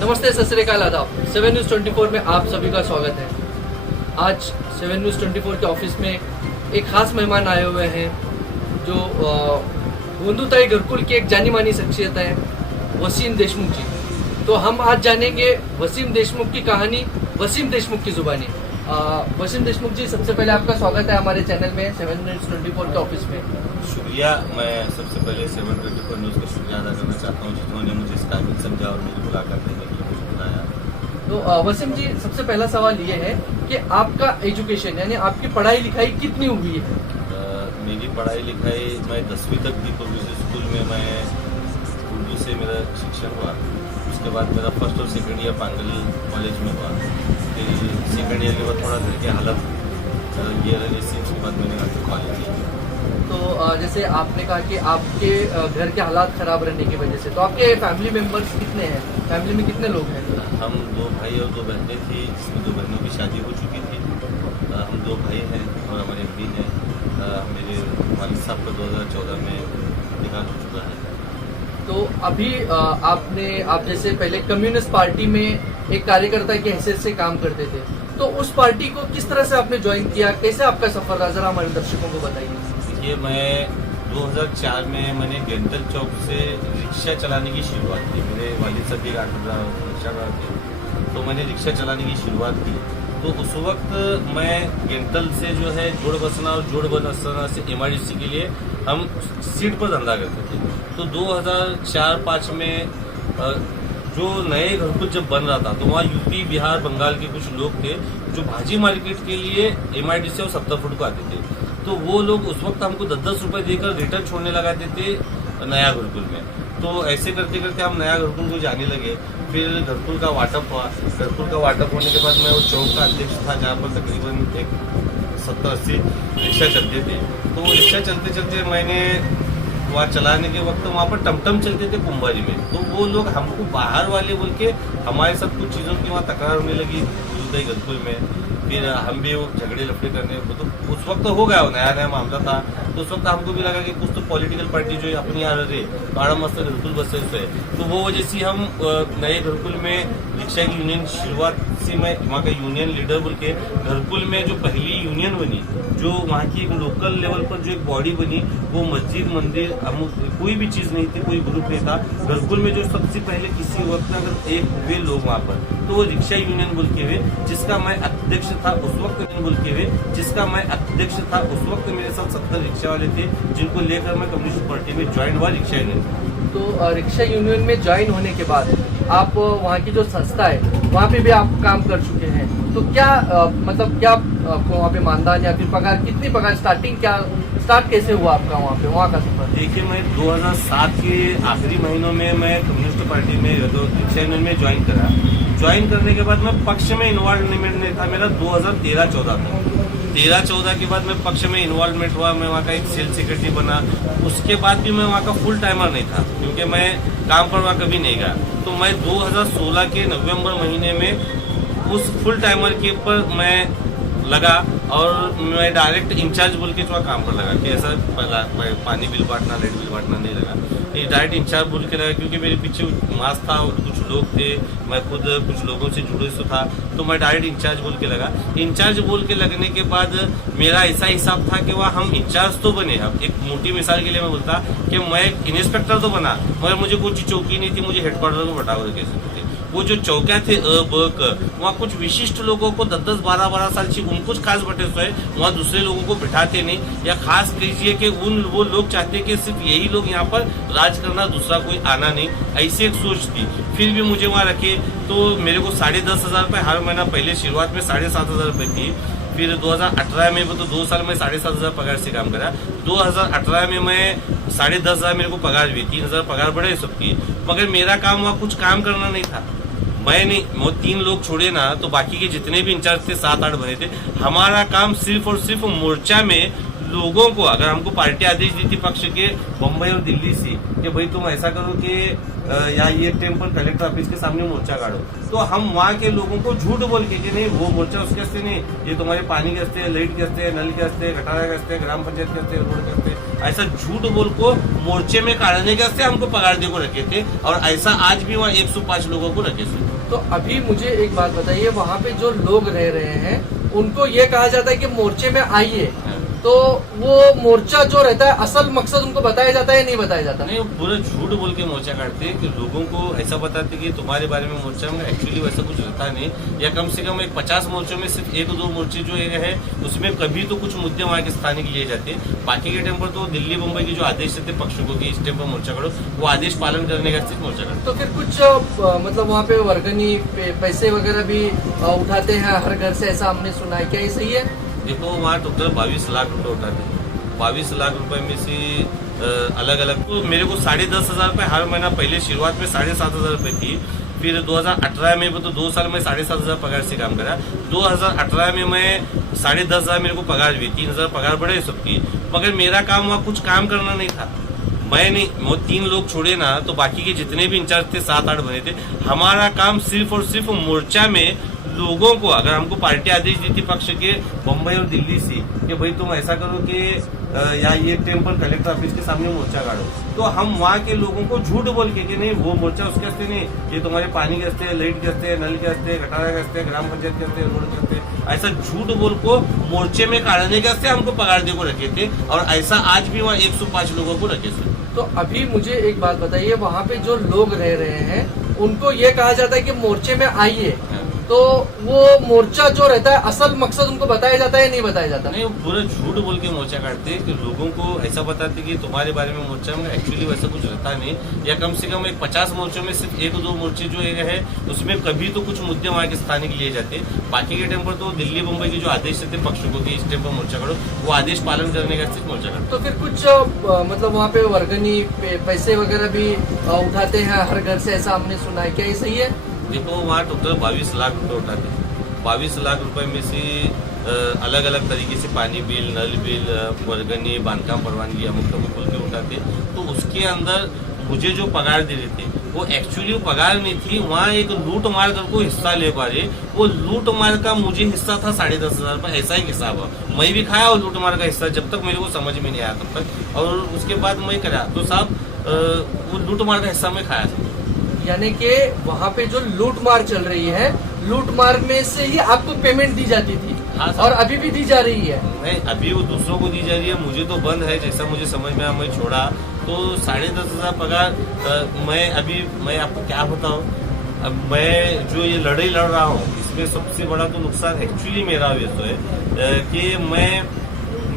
नमस्ते, सत श्री अकाल, आदाब। 7 न्यूज़ 24 में आप सभी का स्वागत है। आज 7 न्यूज़ 24 के ऑफिस में एक खास मेहमान आए हुए हैं जो गोंदूताई घरकुल की एक जानी मानी शख्सियत है, वसीम देशमुख जी। तो हम आज जानेंगे वसीम देशमुख की कहानी, वसीम देशमुख की जुबानी। वसीम देशमुख जी, सबसे पहले आपका स्वागत है हमारे चैनल में 7 न्यूज़ 24 के ऑफिस में। शुक्रिया। मैं सबसे पहले 724 न्यूज़ का शुक्रिया अदा करना चाहता हूँ जिन्होंने मुझे इस काबिल समझा और मुझे मुलाकात देने के लिए मुझे बुलाया। तो वसीम जी, सबसे पहला सवाल ये है कि आपका एजुकेशन यानी आपकी पढ़ाई लिखाई कितनी हुई है? मेरी पढ़ाई लिखाई मैं 10वीं तक की प्रोविजनल स्कूल में मैं उर्दू से मेरा शिक्षण हुआ। उसके बाद मेरा फर्स्ट और सेकंड ईयर पांगल कॉलेज में हुआ। फिर सेकंड ईयर के बाद थोड़ा घर के हालत ये रही, इसके बाद मैंने आगे कॉलेज किया। तो जैसे आपने कहा कि आपके घर के हालात खराब रहने की वजह से, तो आपके फैमिली मेंबर्स कितने हैं? फैमिली में कितने लोग हैं? हम 2 भाई और 2 बहनें थी, जिसमें 2 बहनों की शादी हो चुकी थी। हम 2 भाई हैं और हमारे अम्मी हैं। मेरे वालिद साहब का 2014 में इंतकाल हो चुका है। तो अभी आप जैसे पहले कम्युनिस्ट पार्टी में एक कार्यकर्ता की हैसियत से काम करते थे, तो उस पार्टी को किस तरह से आपने ज्वाइन किया? कैसे आपका सफर रहा, जरा हमारे दर्शकों को बताइए। ये मैं 2004 में मैंने गेंटल चौक से रिक्शा चलाने की शुरुआत की। मेरे वालिद साहब एक ऑटो रिक्शा थे, तो मैंने रिक्शा चलाने की शुरुआत की। तो उस वक्त मैं गेंटल से जो है जोड़ बसना और जोड़ बसना से MIDC के लिए हम सीट पर धंधा करते थे। तो 2004-5 में जो नए घरकुल जब बन रहा था, तो वहाँ यूपी, बिहार, बंगाल के कुछ लोग थे जो भाजी मार्केट के लिए MIDC और 70 फुट को आते थे। तो वो लोग उस वक्त हमको 10-10 रुपए देकर रिटर्न छोड़ने लगाते थे नया घरकुल में। तो ऐसे करते करते हम नया घरकुल को जाने लगे। फिर घरकुल का वाटअप हुआ। घरकुल का वाटअप होने के बाद मैं वो चौक का अध्यक्ष था, जहाँ पर तकरीबन 70-80 रिक्शा चलते थे। तो वो रिक्शा चलते चलते मैंने वहाँ चलाने के वक्त वहाँ पर टमटम चलते थे कुंभारी में। तो वो लोग हमको बाहर वाले बोल के हमारे साथ कुछ चीज़ों की वहाँ तकरार होने लगी गोंदूताई घरकुल में। फिर हम भी वो झगड़े लफड़े करने, तो उस वक्त तो हो गया, वो नया नया मामला था। तो उस वक्त हमको भी लगा कि कुछ तो पॉलिटिकल पार्टी जो अपनी आ रही बाड़ा मस्त घरकुल बस है। तो वो वजह से हम नए घरकुल में रिक्शा की यूनियन शुरुआत से मैं वहाँ का यूनियन लीडर बोल के घरकुल में जो पहली यूनियन बनी, जो वहाँ की एक लोकल लेवल पर जो एक बॉडी बनी, वो मस्जिद, मंदिर, कोई भी चीज़ नहीं थी, कोई ग्रुप नहीं था। घरकुल में जो सबसे पहले किसी वक्त अगर एक हुए लोग वहाँ पर, तो वो रिक्शा यूनियन बोल के हुए, जिसका मैं अध्यक्ष था उस वक्त बोल के हुए, जिसका मैं अध्यक्ष था उस वक्त मेरे साथ 70 रिक्शा वाले थे, जिनको लेकर मैं कम्युनिस्ट पार्टी में ज्वाइन हुआ रिक्शा यूनियन। तो रिक्शा यूनियन में ज्वाइन होने के बाद आप वहाँ की जो संस्था है वहाँ पे भी आप काम कर चुके हैं, तो क्या मतलब क्या आपको वहाँ पे मानदान या फिर पगार, कितनी पगार, स्टार्ट कैसे हुआ आपका वहाँ का सफर? देखिए, मैं 2007 के आखिरी महीनों में मैं कम्युनिस्ट पार्टी में रिक्शा यूनियन में ज्वाइन करा। ज्वाइन करने के बाद मैं पक्ष में इन्वॉल्वमेंट नहीं था मेरा 2013-14 तक। 13-14 के बाद मैं पक्ष में इन्वॉल्वमेंट हुआ, मैं वहाँ का एक सेल सेक्रेटरी बना। उसके बाद भी मैं वहाँ का फुल टाइमर नहीं था, क्योंकि मैं काम पर वहाँ कभी नहीं गया। तो मैं 2016 के नवंबर महीने में उस फुल टाइमर के ऊपर मैं लगा और मैं डायरेक्ट इंचार्ज बोल के थोड़ा काम पर लगा कि ऐसा पानी बिल बांटना, लाइट बिल बांटना नहीं लगा। ये डायरेक्ट इंचार्ज बोल के लगा, क्योंकि मेरे पीछे मास था और कुछ लोग थे, मैं खुद कुछ लोगों से जुड़े से था, तो मैं डायरेक्ट इंचार्ज बोल के लगा। इंचार्ज बोल के लगने के बाद मेरा ऐसा हिसाब था कि वह हम इंचार्ज तो बने। अब एक मोटी मिसाल के लिए मैं बोलता कि मैं इंस्पेक्टर तो बना, मगर मुझे कोई चौकी नहीं थी, मुझे हेडक्वार्टर को बटावर कैसे थे। वो जो चौकियाँ थे वहाँ कुछ विशिष्ट लोगों को 10-10, 12-12 साल से उनको खास बटे हुए वहाँ दूसरे लोगों को बिठाते नहीं, या खास कीजिए कि वो लोग चाहते कि सिर्फ यही लोग यहाँ पर राज करना, दूसरा कोई आना नहीं, ऐसी एक सोच थी। फिर भी मुझे वहाँ रखे, तो मेरे को 10,500 रुपये हर महीना, पहले शुरुआत में 7,500 रुपये थी। फिर 2018 में तो 2 साल में 7,500 पगार से काम करा। 2018 में मैं 10,500 मेरे को पगार भी, 3,000 पगार बढ़े सबकी, मगर मेरा काम वहाँ कुछ काम करना नहीं था। मैं नहीं, वो 3 लोग छोड़े ना, तो बाकी के जितने भी इंचार्ज थे 7-8 बने थे। हमारा काम सिर्फ और सिर्फ मोर्चा में लोगों को, अगर हमको पार्टी आदेश दी थी पक्ष के बम्बई और दिल्ली से कि भाई तुम ऐसा करो कि यहाँ ये टेम्पल कलेक्टर ऑफिस के सामने मोर्चा काढ़ो, तो हम वहाँ के लोगों को झूठ बोल के कि नहीं वो मोर्चा उसके हस्ते नहीं, ये तुम्हारे पानी के हस्ते, लाइट के हस्ते, नल के हस्ते, गटारा के हस्ते, ग्राम पंचायत के हस्ते, रोड के हस्ते, ऐसा झूठ बोल को मोर्चे में काटने के वास्ते हमको पगार दे को रखे थे, और ऐसा आज भी वहाँ 105 लोगों को रखे थे। तो अभी मुझे एक बात बताइए, वहाँ पे जो लोग रह रहे हैं उनको ये कहा जाता है कि मोर्चे में आइए, तो वो मोर्चा जो रहता है असल मकसद उनको बताया जाता है या नहीं बताया जाता? नहीं, वो पूरा झूठ बोल के मोर्चा काटते हैं कि लोगों को ऐसा बताते कि तुम्हारे बारे में मोर्चा में, एक्चुअली वैसा कुछ रहता नहीं। या कम से कम एक 50 मोर्चों में सिर्फ 1-2 मोर्चे जो है उसमें कभी तो कुछ मुद्दे वहाँ के स्थानीय लिए जाते हैं। बाकी के टाइम पर तो दिल्ली मुंबई के जो आदेश रहते पक्षों को कि इस टाइम पर मोर्चा करो, वो आदेश पालन करने का सिर्फ मोर्चा करो। तो फिर कुछ मतलब वहाँ पे वर्गनी पैसे वगैरह भी उठाते हैं हर घर से, ऐसा हमने सुना है, क्या ये सही है? देखो, वहाँ टोटल 22 लाख रुपए उठाते हैं। 22 लाख रुपए में से अलग अलग, तो मेरे को 10,500 रुपए हर महीना, पहले शुरुआत में 7,500 रुपए थी, फिर 2018 में तो 2 साल में 7,500 पगार से काम करा। 2018 में मैं 10,500 मेरे को पगार भी, 3,000 पगार बढ़े सबकी, मगर मेरा काम वहाँ कुछ काम करना नहीं था। मैं नहीं, वो 3 लोग छोड़े ना, तो बाकी के जितने भी इंचार्ज थे 7-8 बने थे। हमारा काम सिर्फ और सिर्फ मोर्चा में लोगों को, अगर हमको पार्टी आदेश दी थी पक्ष के बम्बई और दिल्ली से कि भाई तुम ऐसा करो कि या ये टेम्पल कलेक्टर ऑफिस के सामने मोर्चा काटो, तो हम वहाँ के लोगों को झूठ बोल के कि नहीं वो मोर्चा उसके हस्ते नहीं, ये तुम्हारे पानी के हस्ते, लाइट के हस्ते, नल के हस्ते, गटारा के हस्ते, ग्राम पंचायत के हस्ते, रोड के हस्ते, ऐसा झूठ बोल को मोर्चे में काटने के हस्ते हमको पगार दे को रखे थे, और ऐसा आज भी वहाँ 105 लोगों को रखे थे। तो अभी मुझे एक बात बताइए, वहाँ पे जो लोग रह रहे हैं उनको ये कहा जाता है कि मोर्चे में आइए, तो वो मोर्चा जो रहता है असल मकसद उनको बताया जाता है या नहीं बताया जाता? नहीं, वो पूरा झूठ बोल के मोर्चा काटते हैं कि लोगों को ऐसा बताते कि तुम्हारे बारे में मोर्चा में, एक्चुअली वैसा कुछ रहता नहीं। या कम से कम एक 50 मोर्चों में सिर्फ 1-2 मोर्चे जो है उसमें कभी तो कुछ मुद्दे वहाँ के स्थानीय लिए जाते हैं। बाकी के टाइम पर तो दिल्ली मुंबई के जो आदेश रहते पक्षों को कि इस टाइम पर मोर्चा करो, वो आदेश पालन करने का सिर्फ मोर्चा करो। तो फिर कुछ मतलब वहाँ पे वर्गनी पैसे वगैरह भी उठाते हैं हर घर से, ऐसा हमने सुना है, क्या ये सही है? देखो, वहाँ टोटल 22 लाख रुपए उठाते हैं। 22 लाख रुपए में से अलग अलग तरीके से पानी बिल, नल बिल, वर्गनी, बांधकाम परवानगी, अमुक बोल के उठाते। तो उसके अंदर मुझे जो पगार दे रहे थे वो एक्चुअली पगार नहीं थी, वहाँ एक लूट मार कर को हिस्सा ले पा रहे, वो लूट मार का मुझे हिस्सा था 10,500 रुपए, ऐसा ही हिसाब है। मैं भी खाया और लूट मार का हिस्सा, जब तक मेरे को समझ में नहीं आया तब तक, और उसके बाद मैं करा तो साहब वो लूट मार का हिस्सा मैं खाया था। यानी कि वहाँ पे जो लूट मार चल रही है, लूट मार में से ही आपको पेमेंट दी जाती थी? हाँ, और अभी भी दी जा रही है? नहीं, अभी वो दूसरों को दी जा रही है, मुझे तो बंद है, जैसा मुझे समझ में आया मैं छोड़ा। तो 10,500 पगार मैं आपको क्या बताऊं, अब मैं जो ये लड़ाई लड़ रहा हूँ इसमें सबसे बड़ा तो नुकसान एक्चुअली मेरा वैसा है कि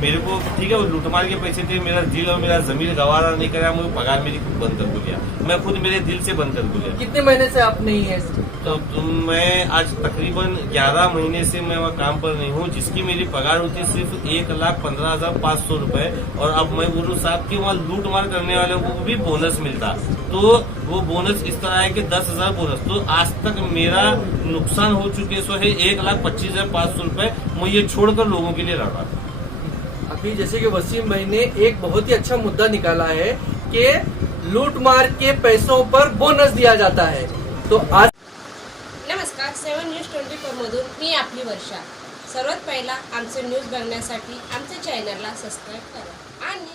मेरे को ठीक है वो लूटमार के पैसे थे, मेरा दिल और मेरा जमीन गवारा नहीं करा, मुझे पगार मेरी खुद बंद कर दिया, मैं खुद मेरे दिल से बंद कर दिया। कितने महीने से आप नहीं है? तो मैं आज तकरीबन 11 महीने से मैं वहाँ काम पर नहीं हूँ, जिसकी मेरी पगार होती है सिर्फ 1,15,500 रुपए, और अब मैं बोलूँ साहब कि वहाँ लूट मार करने वालों को भी बोनस मिलता, तो वो बोनस इस तरह है कि 10,000 बोनस। तो आज तक मेरा नुकसान हो चुके सो है 1,25,500 रुपए, मैं ये छोड़कर लोगों के लिए लड़ रहा था। अभी जैसे कि वसीम भाई ने एक बहुत ही अच्छा मुद्दा निकाला है कि लूटमार के पैसों पर बोनस दिया जाता है। तो आज नमस्कार, 7 न्यूज 24 मधून मी आपली वर्षा। सर्वात पहिला आमचे न्यूज बघण्यासाठी आमच्या चॅनलला सबस्क्राईब करा आणि